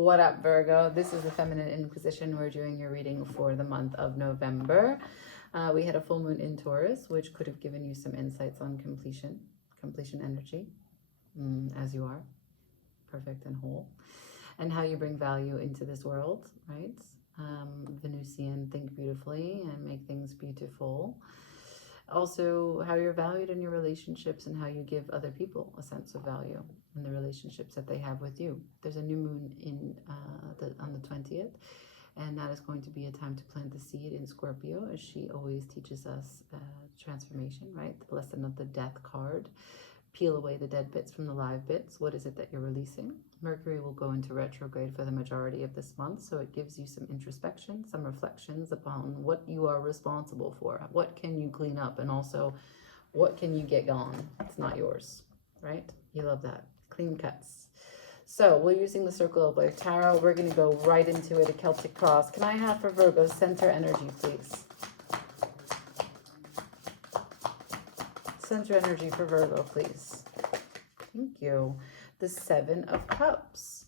What up, Virgo? This is the Feminine Inquisition. We're doing your reading for the month of November. We had a full moon in Taurus, which could have given you some insights on completion energy, as you are, perfect and whole, and how you bring value into this world, right? Venusian, think beautifully and make things beautiful. Also, how you're valued in your relationships and how you give other people a sense of value in the relationships that they have with you. There's a new moon on the 20th, and that is going to be a time to plant the seed in Scorpio, as she always teaches us transformation, right? The lesson of the death card. Peel away the dead bits from the live bits. What is it that you're releasing? Mercury will go into retrograde for the majority of this month, so it gives you some introspection, some reflections upon what you are responsible for. What can you clean up? And also, what can you get gone? It's not yours, right? You love that. Clean cuts. So we're using the Circle of Life Tarot. We're going to go right into it, a Celtic cross. Can I have for Virgo center energy, please? Center energy for Virgo, please. Thank you. The Seven of Cups.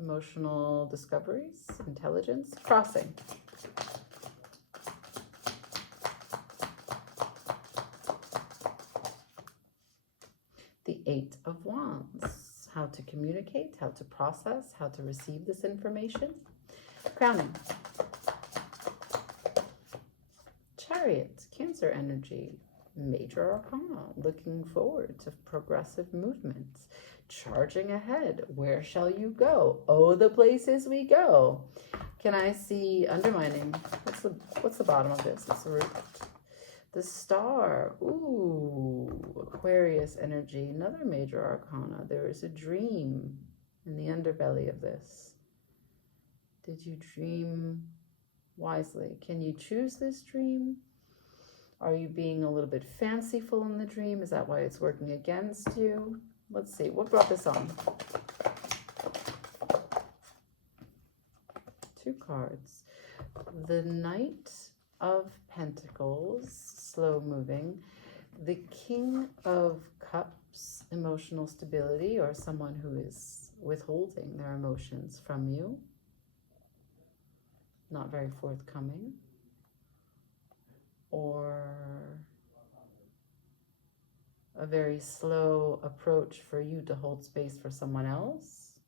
Emotional discoveries, intelligence, crossing. The Eight of Wands. How to communicate, how to process, how to receive this information. Crowning. Chariot, Cancer energy. Major Arcana, looking forward to progressive movements. Charging ahead, where shall you go? Oh, the places we go. Can I see undermining? What's the bottom of this? It's the root. The Star. Ooh, Aquarius energy, another major arcana. There is a dream in the underbelly of this. Did you dream wisely? Can you choose this dream? Are you being a little bit fanciful in the dream? Is that why it's working against you? Let's see. What brought this on? Two cards. The Knight of Pentacles, slow moving. The King of Cups, emotional stability, or someone who is withholding their emotions from you. Not very forthcoming. Or a very slow approach for you to hold space for someone else.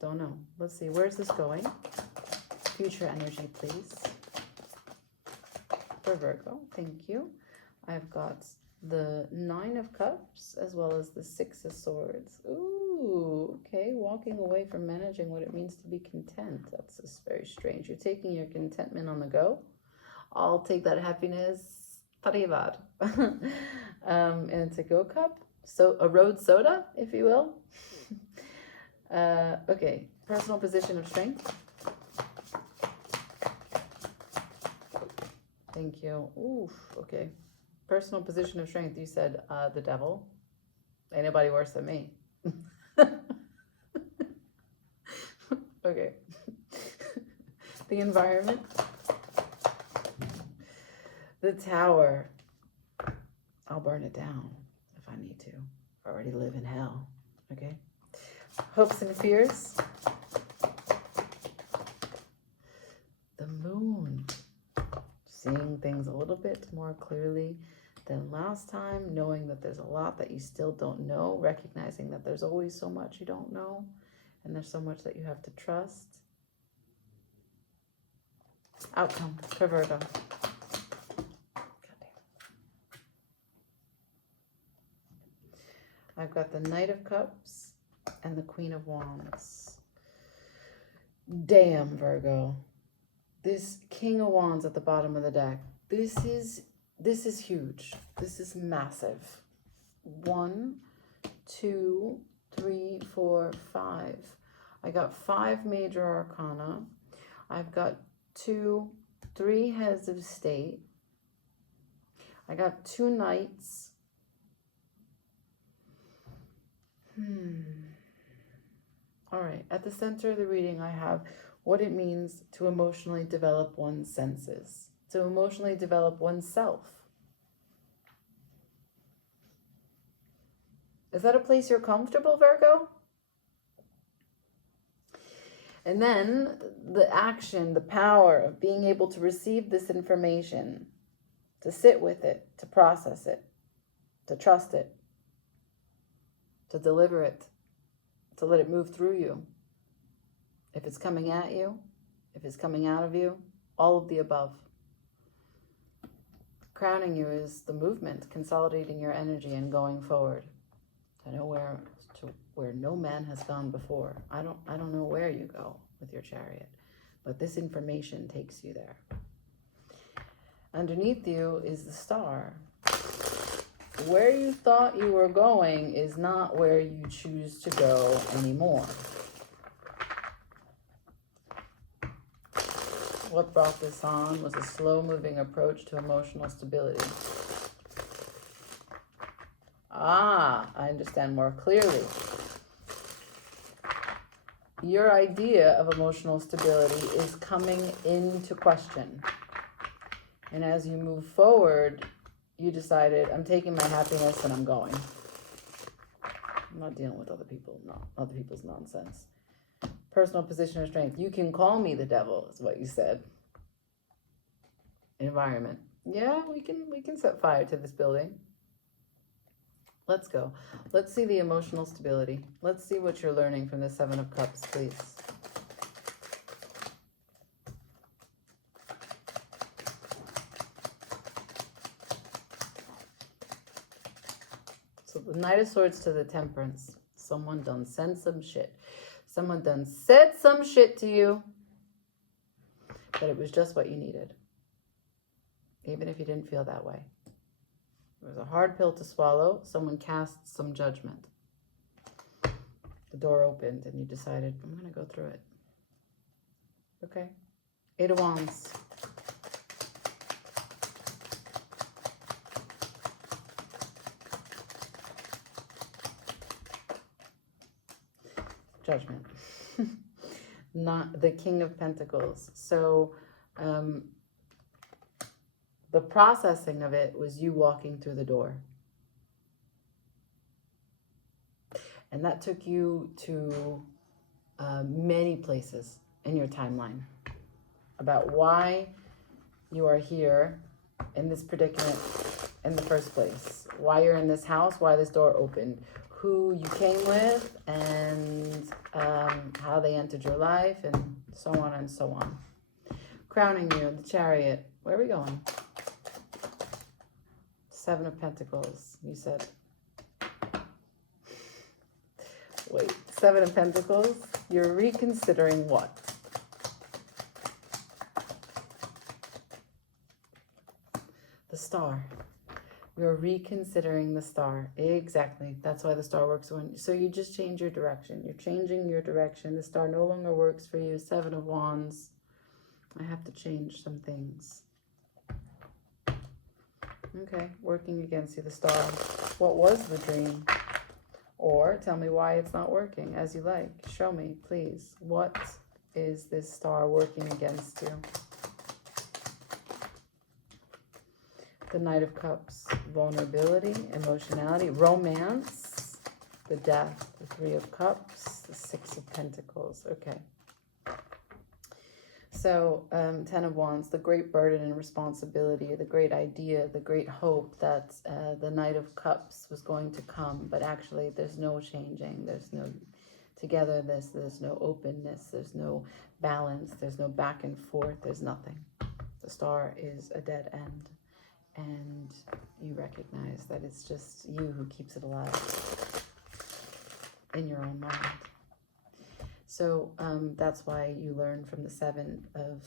Don't know. Let's see. Where's this going? Future energy, please. For Virgo. Thank you. I've got the Nine of Cups as well as the Six of Swords. Ooh, okay. Walking away from managing what it means to be content. That's just very strange. You're taking your contentment on the go. I'll take that happiness, parivar. And it's a go cup, so a road soda, if you will. Okay, personal position of strength. Thank you. Oof, okay. Personal position of strength, you said the devil. Ain't nobody worse than me. Okay. The environment. The Tower. I'll burn it down if I need to. I already live in hell. Okay. Hopes and fears. The Moon. Seeing things a little bit more clearly than last time. Knowing that there's a lot that you still don't know. Recognizing that there's always so much you don't know. And there's so much that you have to trust. Outcome for Virgo. I've got the Knight of Cups and the Queen of Wands. Damn, Virgo. This King of Wands at the bottom of the deck. This is huge. This is massive. 1, 2, 3, 4, 5. I got 5 major arcana. I've got 3 heads of state. I got 2 knights. All right, at the center of the reading, I have what it means to emotionally develop one's senses, to emotionally develop oneself. Is that a place you're comfortable, Virgo? And then the action, the power of being able to receive this information, to sit with it, to process it, to trust it, to deliver it, to let it move through you. If it's coming at you, if it's coming out of you, all of the above. Crowning you is the movement, consolidating your energy and going forward to where no man has gone before. I don't know where you go with your chariot, but this information takes you there. Underneath you is the star. Where you thought you were going is not where you choose to go anymore. What brought this on was a slow-moving approach to emotional stability. I understand more clearly. Your idea of emotional stability is coming into question. And as you move forward, you decided, I'm taking my happiness and I'm going. I'm not dealing with other people's nonsense. Personal position of strength. You can call me the devil, is what you said. Environment. Yeah, we can set fire to this building. Let's go. Let's see the emotional stability. Let's see what you're learning from the Seven of Cups, please. So the Knight of Swords to the Temperance. Someone done sent some shit. Someone done said some shit to you, but it was just what you needed, even if you didn't feel that way. It was a hard pill to swallow. Someone cast some judgment. The door opened and you decided, I'm going to go through it. Okay. Eight of Wands. Judgment. Not the King of Pentacles. So the processing of it was you walking through the door. And that took you to many places in your timeline about why you are here in this predicament in the first place. Why you're in this house, why this door opened, who you came with, and how they entered your life, and so on and so on. Crowning you, the Chariot. Where are we going? Seven of Pentacles, you said. Wait, Seven of Pentacles? You're reconsidering what? The Star. You're reconsidering the Star. Exactly. That's why the Star works when... So you just change your direction. You're changing your direction. The Star no longer works for you. Seven of Wands. I have to change some things. Okay. Working against you, the Star. What was the dream? Or tell me why it's not working, as you like. Show me, please. What is this Star working against you? The Knight of Cups, vulnerability, emotionality, romance, the Death, the Three of Cups, the Six of Pentacles. Okay. So, Ten of Wands, the great burden and responsibility, the great idea, the great hope that the Knight of Cups was going to come, but actually there's no changing, there's no togetherness, there's no openness, there's no balance, there's no back and forth, there's nothing. The Star is a dead end. And you recognize that it's just you who keeps it alive in your own mind. So that's why you learn from the Seven of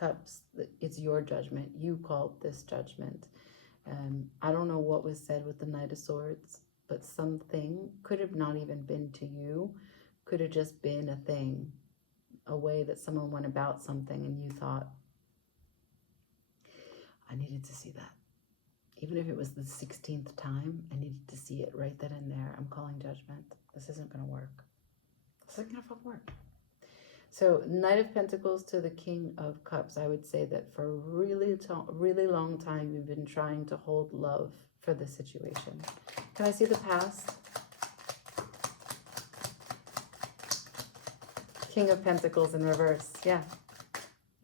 Cups. It's your judgment. You called this judgment. I don't know what was said with the Knight of Swords, but something could have not even been to you, could have just been a thing, a way that someone went about something and you thought, I needed to see that. Even if it was the 16th time, I needed to see it right then and there. I'm calling judgment. This isn't going to work. This isn't going to work. So, Knight of Pentacles to the King of Cups. I would say that for a really long time, you've been trying to hold love for the situation. Can I see the past? King of Pentacles in reverse. Yeah.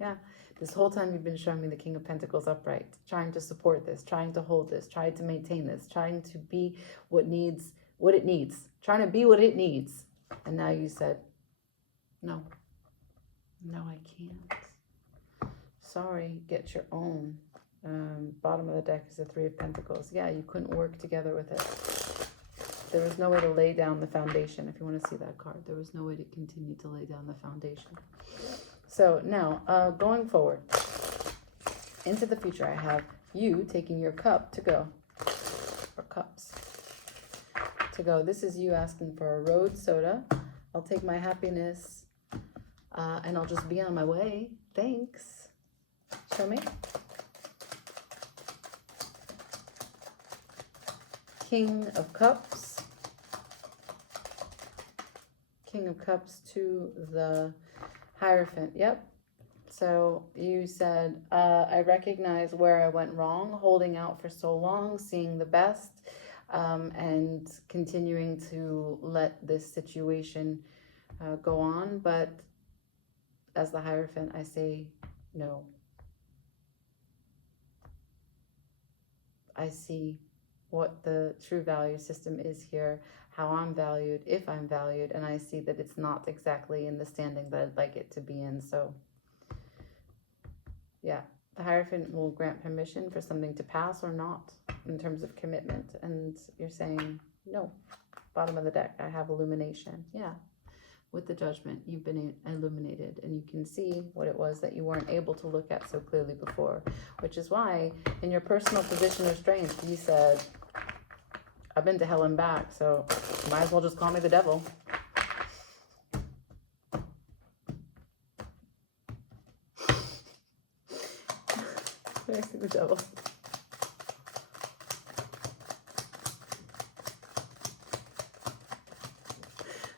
Yeah. This whole time you've been showing me the King of Pentacles upright, trying to support this, trying to hold this, trying to maintain this, trying to be what it needs, trying to be what it needs. And now you said, no, I can't. Sorry, get your own. Bottom of the deck is the Three of Pentacles. Yeah, you couldn't work together with it. There was no way to lay down the foundation. If you want to see that card, there was no way to continue to lay down the foundation. So now, going forward into the future, I have you taking your cup to go, or cups to go. This is you asking for a road soda. I'll take my happiness and I'll just be on my way. Thanks. Show me. King of Cups. King of Cups to the Hierophant. Yep. So you said, I recognize where I went wrong, holding out for so long, seeing the best, and continuing to let this situation go on. But as the Hierophant, I say no. I see what the true value system is here, how I'm valued, if I'm valued, and I see that it's not exactly in the standing that I'd like it to be in. So yeah, the Hierophant will grant permission for something to pass or not in terms of commitment. And you're saying, no, bottom of the deck, I have illumination. Yeah, with the Judgment, you've been illuminated and you can see what it was that you weren't able to look at so clearly before, which is why in your personal position of strength, you said, I've been to hell and back, so might as well just call me the devil. I see the devil.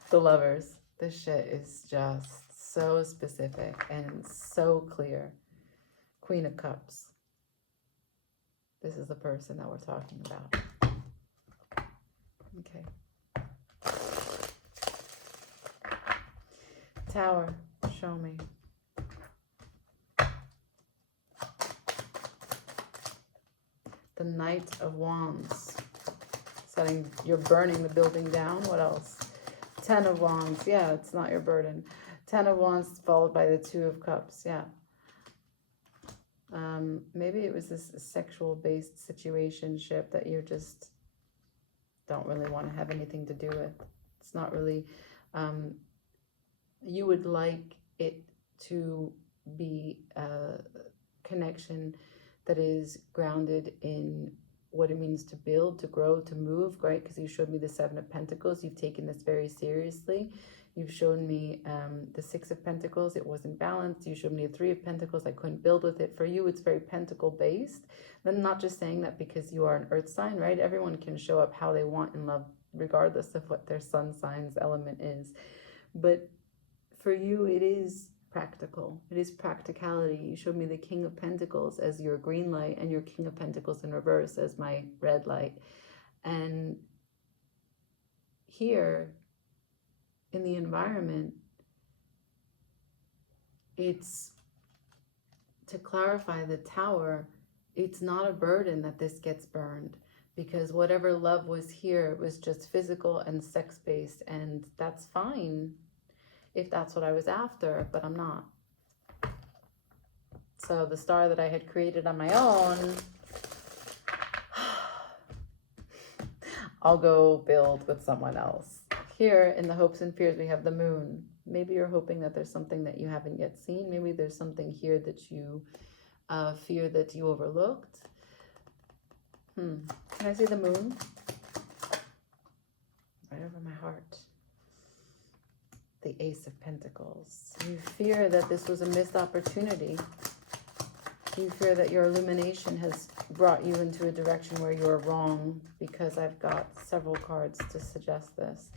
The Lovers. This shit is just so specific and so clear. Queen of Cups. This is the person that we're talking about. Okay. Tower, show me. The Knight of Wands. You're burning the building down. What else? Ten of Wands. Yeah, it's not your burden. Ten of Wands followed by the Two of Cups. Yeah. Maybe it was this sexual-based situationship that you just don't really want to have anything to do with. It's not really, you would like it to be a connection that is grounded in what it means to build, to grow, to move, right? Because you showed me the Seven of Pentacles. You've taken this very seriously. You've shown me the Six of Pentacles. It wasn't balanced. You showed me the Three of Pentacles. I couldn't build with it. For you, it's very pentacle based. I'm not just saying that because you are an earth sign, right? Everyone can show up how they want in love, regardless of what their sun sign's element is. But for you, it is practical. It is practicality. You showed me the King of Pentacles as your green light and your King of Pentacles in reverse as my red light. And here in the environment, it's to clarify the Tower. It's not a burden that this gets burned, because whatever love was here was just physical and sex-based, and that's fine if that's what I was after, but I'm not. So the star that I had created on my own, I'll go build with someone else. Here in the hopes and fears, we have the Moon. Maybe you're hoping that there's something that you haven't yet seen. Maybe there's something here that you fear that you overlooked. Can I see the Moon? Right over my heart. The Ace of Pentacles. You fear that this was a missed opportunity. You fear that your illumination has brought you into a direction where you're wrong, because I've got several cards to suggest this.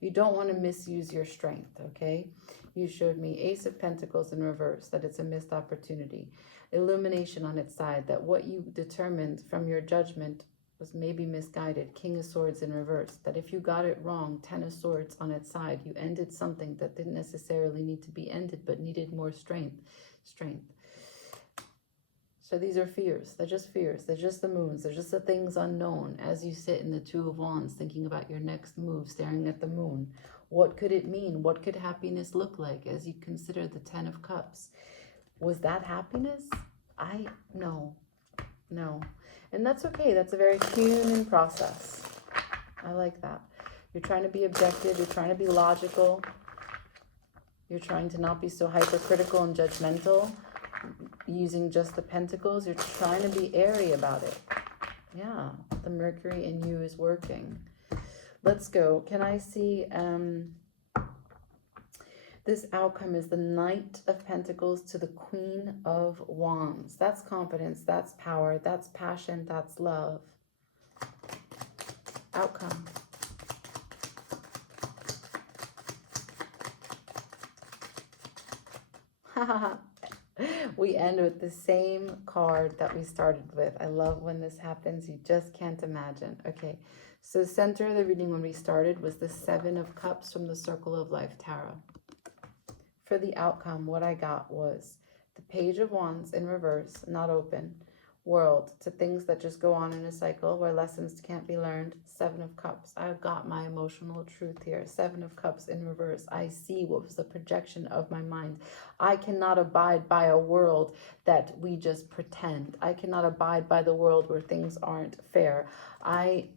You don't want to misuse your strength, okay? You showed me Ace of Pentacles in reverse, that it's a missed opportunity. Illumination on its side, that what you determined from your judgment was maybe misguided. King of Swords in reverse. That if you got it wrong, Ten of Swords on its side, you ended something that didn't necessarily need to be ended, but needed more strength. So these are fears. They're just fears. They're just the moons. They're just the things unknown. As you sit in the Two of Wands, thinking about your next move, staring at the moon. What could it mean? What could happiness look like as you consider the Ten of Cups? Was that happiness? No. And that's okay. That's a very human process. I like that. You're trying to be objective. You're trying to be logical. You're trying to not be so hypercritical and judgmental using just the pentacles. You're trying to be airy about it. Yeah, the Mercury in you is working. Let's go. Can I see... this outcome is the Knight of Pentacles to the Queen of Wands. That's confidence, that's power, that's passion, that's love. Outcome. We end with the same card that we started with. I love when this happens. You just can't imagine. Okay, so the center of the reading when we started was the Seven of Cups from the Circle of Life Tarot. For the outcome, what I got was the Page of Wands in reverse, not open. World, to things that just go on in a cycle where lessons can't be learned. Seven of Cups. I've got my emotional truth here. Seven of Cups in reverse. I see what was the projection of my mind. I cannot abide by a world that we just pretend. I cannot abide by the world where things aren't fair. I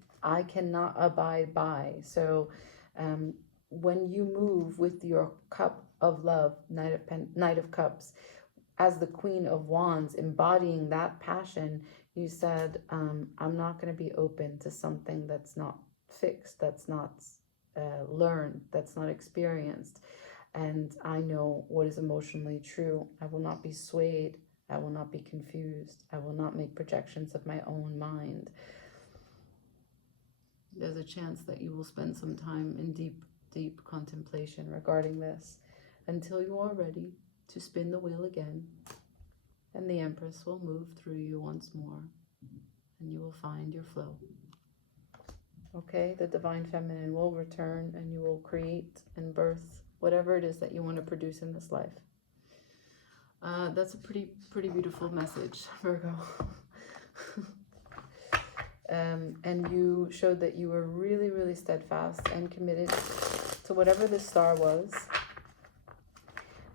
cannot abide by. So when you move with your cup of love, Knight of Cups, as the Queen of Wands, embodying that passion, you said, I'm not going to be open to something that's not fixed, that's not learned, that's not experienced. And I know what is emotionally true. I will not be swayed. I will not be confused. I will not make projections of my own mind. There's a chance that you will spend some time in deep contemplation regarding this until you are ready to spin the wheel again, and the Empress will move through you once more, and you will find your flow. Okay, the Divine Feminine will return, and you will create and birth whatever it is that you want to produce in this life. That's a pretty beautiful message, Virgo. And you showed that you were really steadfast and committed to whatever this star was.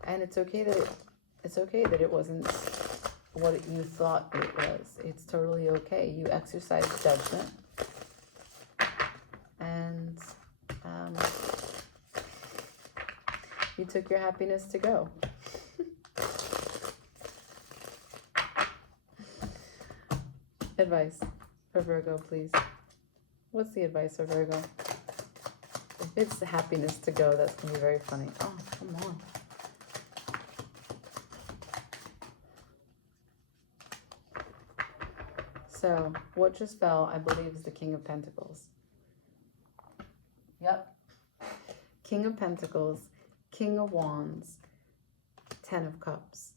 And it's okay that it wasn't what you thought it was. It's totally okay. You exercised judgment, and you took your happiness to go. Advice for Virgo, please. What's the advice for Virgo? If it's the happiness to go, that's gonna be very funny. Oh, come on. So, what just fell, I believe, is the King of Pentacles. Yep. King of Pentacles, King of Wands, Ten of Cups,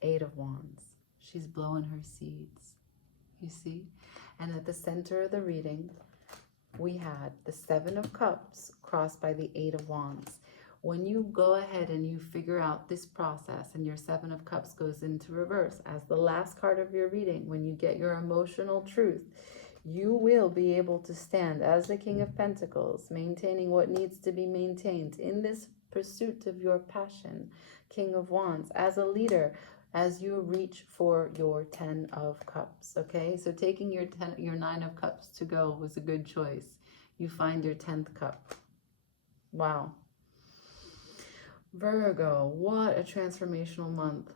Eight of Wands. She's blowing her seeds, you see? And at the center of the reading, we had the Seven of Cups crossed by the Eight of Wands. When you go ahead and you figure out this process and your Seven of Cups goes into reverse as the last card of your reading, when you get your emotional truth, you will be able to stand as the King of Pentacles, maintaining what needs to be maintained in this pursuit of your passion, King of Wands, as a leader, as you reach for your Ten of Cups, okay? So taking your Nine of Cups to go was a good choice. You find your 10th cup. Wow. Virgo, what a transformational month.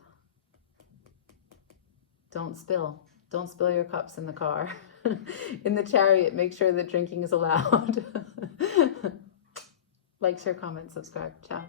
Don't spill. Don't spill your cups in the car. In the chariot, make sure that drinking is allowed. Like, share, comment, subscribe. Ciao.